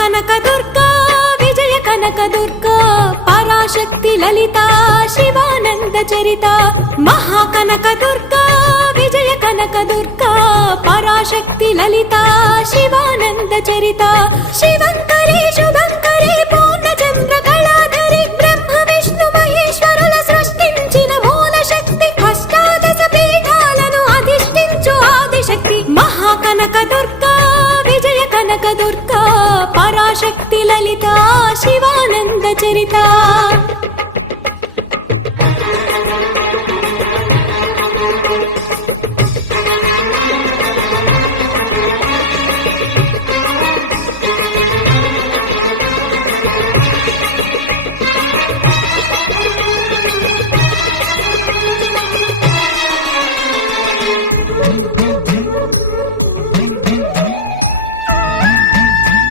కనక దుర్గా విజయ కనక దుర్గా పరాశక్తి లలిత శివానంద చరిత మహాకనక దుర్గా విజయ కనక దుర్గా పరాశక్తి లలిత శివానంద చరిత శివంకరి శుభంకరి పూర్ణ చంద్ర కళాధరి బ్రహ్మ విష్ణు మహేశ్వరుల సృష్టించిన మూల శక్తి అష్టాదశ పీఠాలను అధిష్ఠించు ఆదిశక్తి మహాకనక దుర్గా విజయ కనక దుర్గా పరాశక్తి లలిత శివానంద చరిత